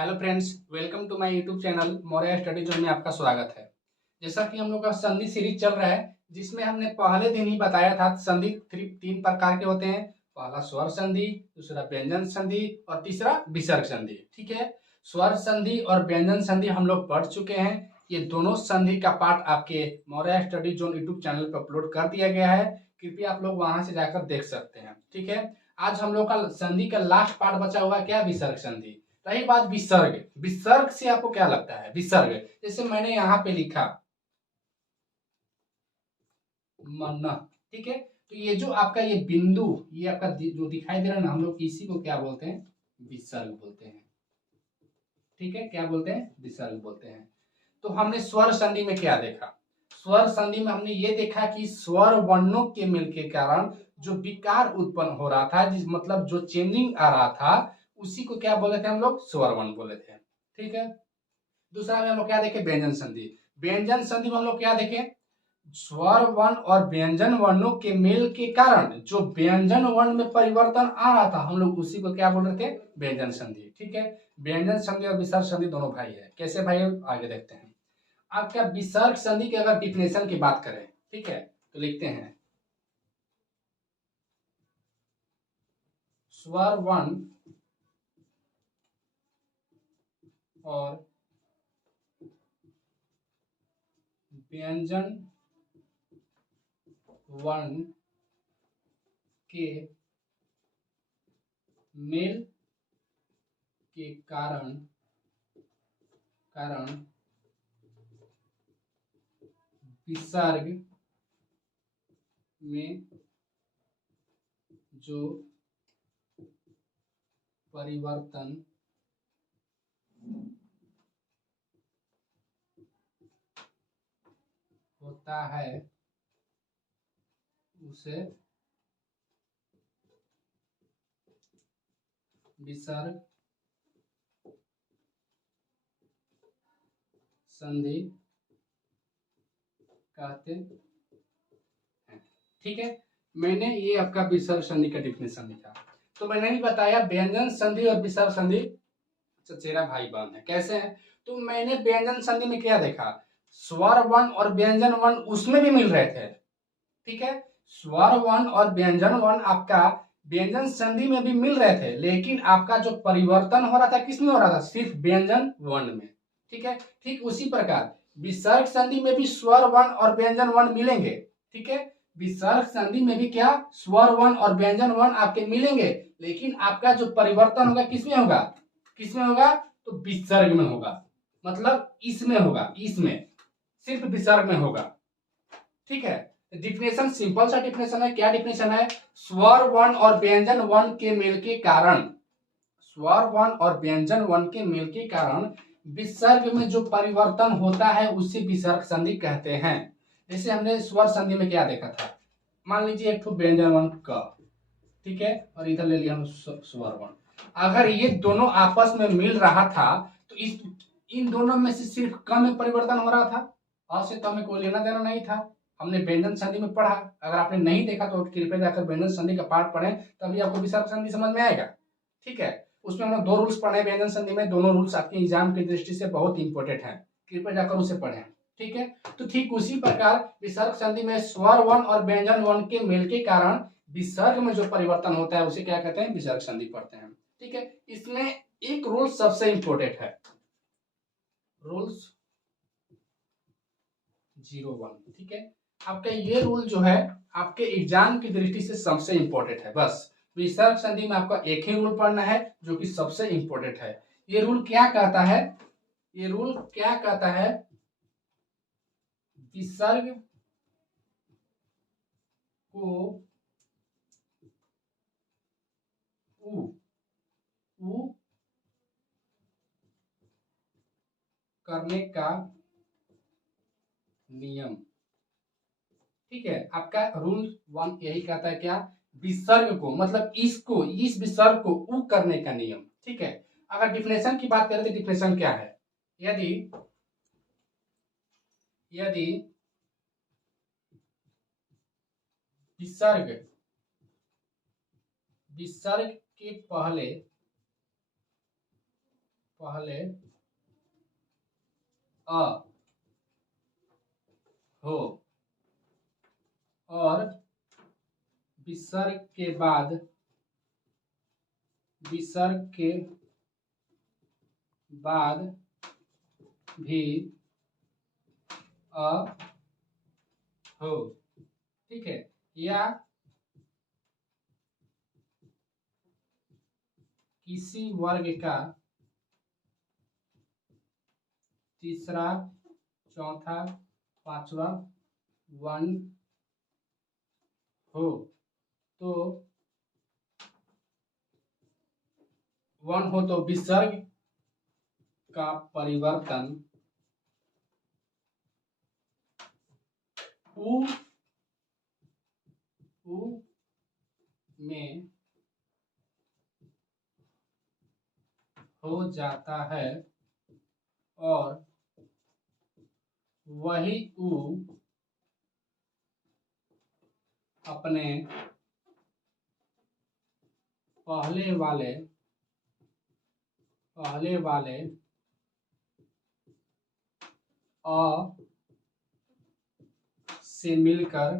Hello friends, welcome to my YouTube channel Maurya study zone में आपका स्वागत है। जैसा कि हम लोग का संधि सीरीज चल रहा है, जिसमें हमने पहले दिन ही बताया था संधि तीन प्रकार के होते हैं। पहला स्वर संधि, दूसरा व्यंजन संधि और तीसरा विसर्ग संधि। ठीक है, स्वर संधि और व्यंजन संधि हम लोग पढ़ चुके हैं। ये दोनों संधि का पाठ आपके Maurya study zone YouTube channel पर अपलोड कर दिया गया है। कृपया आप लोग वहां से जाकर देख सकते हैं। ठीक है, आज हम लोग का संधि का लास्ट पार्ट बचा हुआ है, क्या? विसर्ग संधि। रही बात विसर्ग, विसर्ग से आपको क्या लगता है? विसर्ग जैसे मैंने यहाँ पे लिखा मन, ठीक है, तो ये जो आपका ये बिंदु, ये आपका जो दिखाई दे रहा है ना, हम लोग इसी को क्या बोलते हैं? विसर्ग बोलते हैं। ठीक है, क्या बोलते हैं? विसर्ग बोलते हैं। तो हमने स्वर संधि में क्या देखा? स्वर संधि में हमने ये देखा कि स्वर वर्णों के मिल के कारण जो विकार उत्पन्न हो रहा था, जिस मतलब जो चेंजिंग आ रहा था, उसी को क्या बोले थे हम लोग? स्वर वर्ण बोले थे। ठीक है, दूसरा में हम लोग क्या देखे? व्यंजन संधि। व्यंजन संधि में हम लोग क्या देखे? स्वर वर्ण और व्यंजन वर्णों के मेल के कारण जो व्यंजन वर्ण में परिवर्तन आ रहा था, हम लोग उसी को क्या बोल रहे थे? व्यंजन संधि। ठीक है, व्यंजन संधि और विसर्ग संधि दोनों भाई है। कैसे भाई? आगे देखते हैं। अब क्या विसर्ग संधि की अगर डिफिनेशन की बात करें, ठीक है, तो लिखते हैं स्वर वर्ण और व्यंजन वर्ण के मेल के कारण विसर्ग में जो परिवर्तन होता है उसे विसर्ग संधि कहते हैं। ठीक है, मैंने ये आपका विसर्ग संधि का डिफिनेशन लिखा। तो मैंने भी बताया व्यंजन संधि और विसर्ग संधि चचेरा भाई बहन है। कैसे हैं? तो मैंने व्यंजन संधि में क्या देखा? स्वर वर्ण और व्यंजन वर्ण उसमें भी मिल रहे थे। ठीक है, स्वर वर्ण और व्यंजन वर्ण आपका व्यंजन संधि में भी मिल रहे थे, लेकिन आपका जो परिवर्तन हो रहा था किसमें हो रहा था? सिर्फ व्यंजन वर्ण में। ठीक है, ठीक उसी प्रकार विसर्ग संधि में भी स्वर वर्ण और व्यंजन वर्ण मिलेंगे। ठीक है, विसर्ग संधि में भी क्या? स्वर वर्ण और व्यंजन वर्ण आपके मिलेंगे, लेकिन आपका जो परिवर्तन होगा किसमें होगा? किसमें होगा? तो विसर्ग में होगा। मतलब इसमें होगा, इसमें सिर्फ विसर्ग में होगा। ठीक है, डिफिनेशन सिंपल सा डिफिनेशन है। क्या डिफिनेशन है? स्वर वर्ण और व्यंजन वर्ण के मेल के कारण, स्वर वर्ण और व्यंजन वर्ण के मेल के कारण विसर्ग में जो परिवर्तन होता है उसे विसर्ग संधि कहते हैं। जैसे हमने स्वर संधि में क्या देखा था? मान लीजिए एक तो व्यंजन वर्ण क, ठीक है, और इधर ले लिया हम स्वर वर्ण। अगर ये दोनों आपस में मिल रहा था तो इन दोनों में से सिर्फ क में परिवर्तन हो रहा था, अ से त में कोई लेना देना नहीं था। हमने व्यंजन संधि में पढ़ा। अगर आपने नहीं देखा तो कृपया जाकर व्यंजन संधि का पाठ पढ़ें, तभी आपको विसर्ग संधि समझ में आएगा। ठीक है, उसमें हमने दो रूल्स पढ़े व्यंजन संधि में। दोनों रूल्स आपके एग्जाम की दृष्टि से बहुत इंपॉर्टेंट है, कृपया जाकर उसे पढ़ें। ठीक है, तो ठीक उसी प्रकार विसर्ग संधि में स्वर वर्ण और व्यंजन वर्ण के मेल के कारण विसर्ग में जो परिवर्तन होता है उसे क्या कहते हैं? विसर्ग संधि पढ़ते हैं। ठीक है, इसमें एक रूल सबसे इंपॉर्टेंट है, रूल्स 01। ठीक है, आपका ये रूल जो है आपके एग्जाम की दृष्टि से सबसे इंपॉर्टेंट है। बस विसर्ग संधि में आपका एक ही रूल पढ़ना है जो कि सबसे इंपॉर्टेंट है। ये रूल क्या कहता है? ये रूल क्या कहता है? विसर्ग को उ करने का नियम। ठीक है, आपका रूल 1 यही कहता है, क्या? विसर्ग को मतलब इसको, इस विसर्ग को उ करने का नियम। ठीक है, अगर डिफिनेशन की बात करें तो डिफिनेशन क्या है? यदि यदि विसर्ग विसर्ग के पहले पहले अ हो और विसर्ग के बाद भी अ हो, ठीक है। या किसी वर्ग का तीसरा, चौथा, पांचवा वर्ण हो तो विसर्ग का परिवर्तन उ में हो जाता है और वही उ अपने पहले वाले अ से मिलकर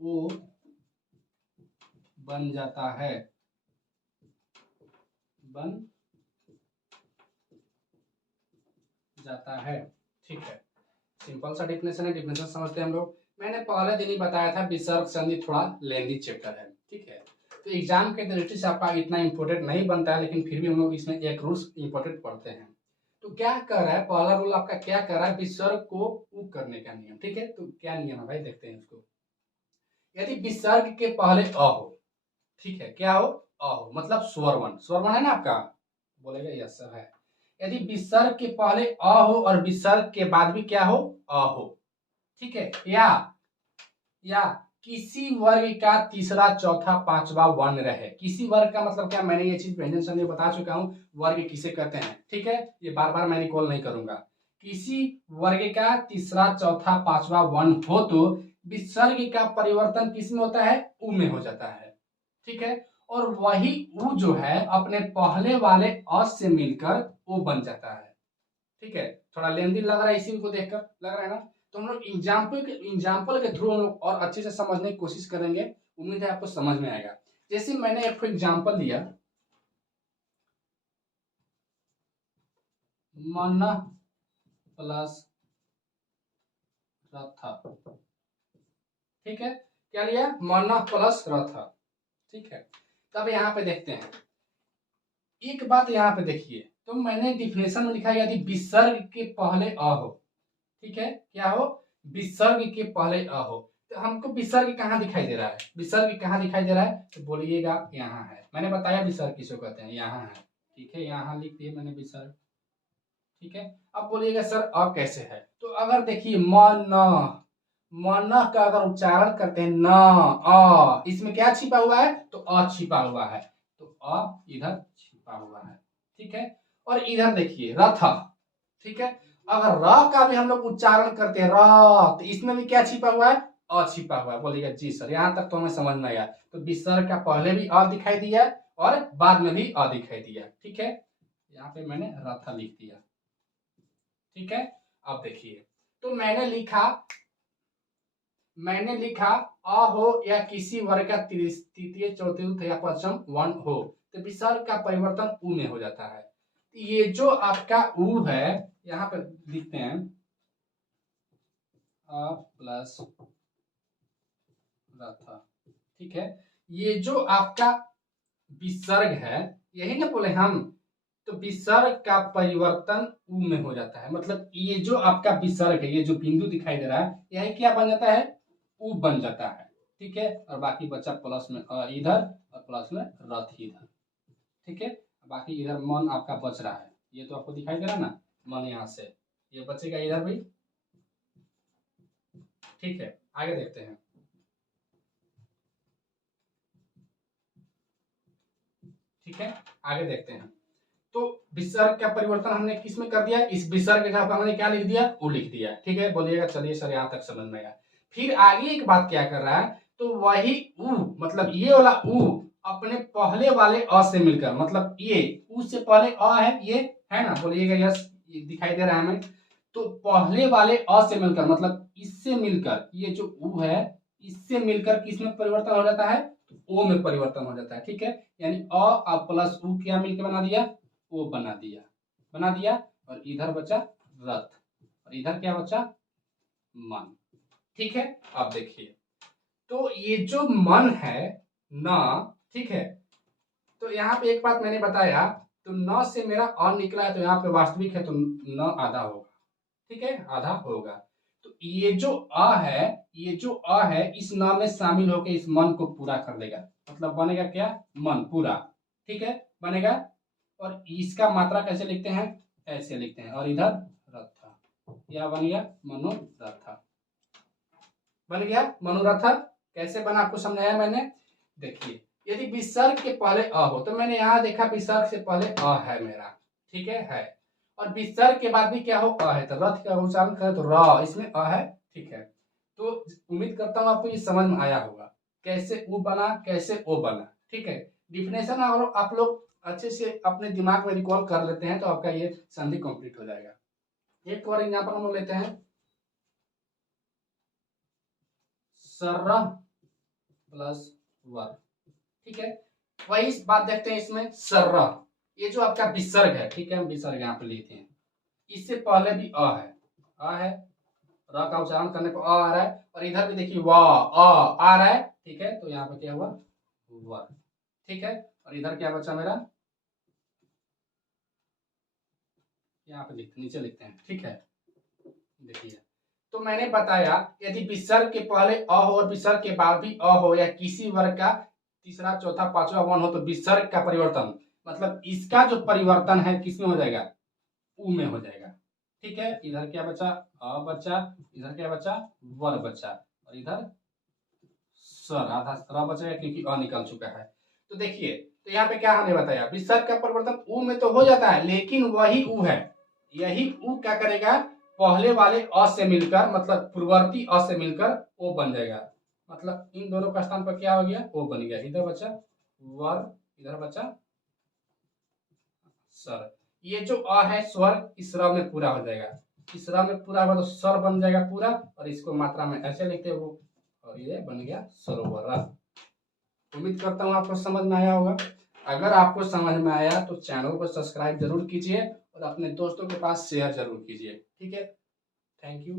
ओ बन जाता है, ठीक है। सिंपल सा डिफिनेशन है, डिफिनेशन समझते हैं हम लोग। मैंने पहले दिन ही बताया था विसर्ग संधि थोड़ा लेंदी चैप्टर है, ठीक है। तो एग्जाम के दृष्टि से आपका इतना इंपॉर्टेंट नहीं बनता है, लेकिन फिर भी हम लोग इसमें एक रूल्स इंपॉर्टेंट पढ़ते हैं। तो क्या कर रहा है, पहला रूल आपका क्या कर रहा है, विसर्ग को उ करने का नियम, ठीक है। तो क्या नियम है भाई, देखते हैं उसको। यदि विसर्ग के पहले अ हो, ठीक है, क्या हो, अ हो, मतलब स्वर वन है ना आपका, बोलेगा यस सर है। यदि विसर्ग के पहले अ हो और विसर्ग के बाद भी क्या हो, अ हो, ठीक है। या किसी वर्ग का तीसरा, चौथा, पांचवा वर्ण रहे। किसी वर्ग का मतलब क्या, मैंने ये चीज व्यंजन संधि बता चुका हूँ, वर्ग किसे कहते हैं, ठीक है। ये बार बार मैं रिकॉल नहीं करूंगा। किसी वर्ग का तीसरा, चौथा, पांचवा वर्ण हो तो विसर्ग का परिवर्तन किस में होता है, उ में हो जाता है, ठीक है। और वही उ जो है अपने पहले वाले अ से मिलकर ओ बन जाता है, ठीक है। थोड़ा लेंदी लग रहा है इसी को देखकर, लग रहा है ना। तो हम लोग एग्जाम्पल के थ्रू हम लोग और अच्छे से समझने की कोशिश करेंगे, उम्मीद है आपको समझ में आएगा। जैसे मैंने एक एग्जाम्पल दिया, मन प्लस रथ, ठीक है। क्या लिया, मन प्लस रथ, ठीक है। तब यहाँ पे देखते हैं एक बात, यहाँ पे देखिए, तो मैंने डिफिनेशन में लिखा है यदि विसर्ग के पहले अ हो, ठीक है, क्या हो, विसर्ग के पहले अ हो। तो हमको विसर्ग कहाँ दिखाई दे रहा है, विसर्ग कहाँ दिखाई दे रहा है, तो बोलिएगा यहाँ है। मैंने बताया विसर्ग किसको कहते हैं, यहाँ है, ठीक है, यहाँ लिख दिए मैंने विसर्ग, ठीक है। अब बोलिएगा सर अब कैसे है, तो अगर देखिए मन का अगर उच्चारण करते हैं न अ, इसमें क्या छिपा हुआ है, तो अ छिपा हुआ है, तो अ इधर छिपा हुआ है, ठीक है। और इधर देखिए रथ, ठीक है। अगर र का भी हम लोग उच्चारण करते हैं र, तो इसमें भी क्या छिपा हुआ है, अ छिपा हुआ है। बोलिएगा जी सर, यहाँ तक तो हमें समझ में आया। तो विसर्ग का पहले भी अ दिखाई दिया और बाद में भी अ दिखाई दिया, ठीक है। यहाँ पे मैंने रथ लिख दिया, ठीक है। अब देखिए, तो मैंने लिखा अ हो या किसी वर्ग का तृतीय, चतुर्थ या पंचम वर्ण हो तो विसर्ग का परिवर्तन उ में हो जाता है। ये जो आपका उ है, यहाँ पे लिखते हैं अ प्लस रथ, ठीक है। ये जो आपका विसर्ग है, यही ना बोले हम, तो विसर्ग का परिवर्तन उ में हो जाता है। मतलब ये जो आपका विसर्ग है, ये जो बिंदु दिखाई दे रहा है, यही क्या बन जाता है, उ बन जाता है, ठीक है। और बाकी बचा प्लस में इधर और प्लस में रथ इधर, ठीक है। बाकी इधर मन आपका बच रहा है, ये तो आपको दिखाई दे रहा है ना, मन यहाँ से ये बचेगा इधर भी, ठीक है। आगे देखते हैं, ठीक है, आगे देखते हैं। तो विसर्ग का परिवर्तन हमने किस में कर दिया, इस विसर्ग के जगह हमने क्या लिख दिया, उ लिख दिया, ठीक है। बोलिएगा चलिए सर यहाँ तक समझ में आया। फिर आगे एक बात क्या कर रहा है, तो वही उ मतलब ये वाला उ अपने पहले वाले अ से मिलकर, मतलब ये उ से पहले अ है, ये है ना, बोलिएगा यस, ये दिखाई दे रहा है हमें। तो पहले वाले अ से मिलकर मतलब इससे मिलकर, ये जो उ है इससे मिलकर किस में परिवर्तन हो जाता है, ओ में परिवर्तन हो जाता है। ठीक है, यानी अ प्लस उ क्या मिलकर बना दिया, ओ बना दिया। और इधर बचा रथ, और इधर क्या बचा, मन। ठीक है, अब देखिए, तो ये जो मन है ना, ठीक है, तो यहाँ पे एक बात मैंने बताया, तो न से मेरा अ निकला है, तो यहाँ पे वास्तविक है, तो न आधा होगा। ठीक है, आधा होगा। तो ये जो अ है, ये जो अ है इस न में शामिल होकर इस मन को पूरा कर देगा, मतलब बनेगा क्या, मन पूरा। ठीक है, बनेगा। और इसका मात्रा कैसे लिखते हैं, ऐसे लिखते हैं, और इधर रथ, यह बन गया मनोरथ, बन गया मनोरथ। कैसे बना आपको समझाया मैंने। देखिए, यदि विसर्ग के पहले अ हो, तो मैंने यहाँ देखा विसर्ग से पहले अ है मेरा, ठीक है, और विसर्ग के बाद भी क्या हो, अ है, तो रथ का उच्चारण करें तो र, इसमें अ है। ठीक है, तो उम्मीद करता हूँ आपको ये समझ में आया होगा, कैसे उ बना, कैसे ओ बना। ठीक है, डिफिनेशन अगर आप लोग अच्छे से अपने दिमाग में रिकॉल कर लेते हैं तो आपका ये संधि कंप्लीट हो जाएगा। एक और एग्जाम्पल हम लोग लेते हैं, सर्र प्लस वर। ठीक है, वही बात देखते हैं इसमें, सर्र, ये जो आपका विसर्ग है, ठीक है, हम विसर्ग यहाँ पे लेते हैं, इससे पहले भी अ है, अ है, र का उच्चारण करने पर अ आ रहा है, और इधर भी देखिए वा अ आ रहा है। ठीक है, तो यहाँ पे क्या हुआ, वर। ठीक है, और इधर क्या बचा मेरा, यहाँ पे लिखते, नीचे लिखते हैं। ठीक है, देखिए, तो मैंने बताया यदि विसर्ग के पहले अ हो और विसर्ग के बाद भी अ हो, या किसी वर्ग का तीसरा चौथा पांचवा वर्ण हो, तो विसर्ग का परिवर्तन, मतलब इसका जो परिवर्तन है किसमें हो जाएगा, उ में हो जाएगा। ठीक है, इधर क्या बचा, अ बचा, इधर क्या बचा, वर बचा, और इधर सर आधा र बचेगा क्योंकि अ निकल चुका है। तो देखिए, तो यहाँ पे क्या हमने बताया, विसर्ग का परिवर्तन उ में तो हो जाता है, लेकिन वही उ है, यही उ क्या करेगा, पहले वाले अ से मिलकर, मतलब पूर्ववर्ती अ से मिलकर ओ बन जाएगा, मतलब इन दोनों का स्थान पर क्या हो गया, ओ बन गया। इधर बचा वर, इधर बचा सर। ये जो अ है स्वर इस र में पूरा हो जाएगा, इस र में पूरा होगा तो स्वर बन जाएगा पूरा, और इसको मात्रा में ऐसे लिखते हैं वो, और ये बन गया सरोवर। उम्मीद करता हूँ आपको समझ में आया होगा। अगर आपको समझ में आया तो चैनल को सब्सक्राइब जरूर कीजिए, और अपने दोस्तों के पास शेयर जरूर कीजिए। ठीक है, थैंक यू।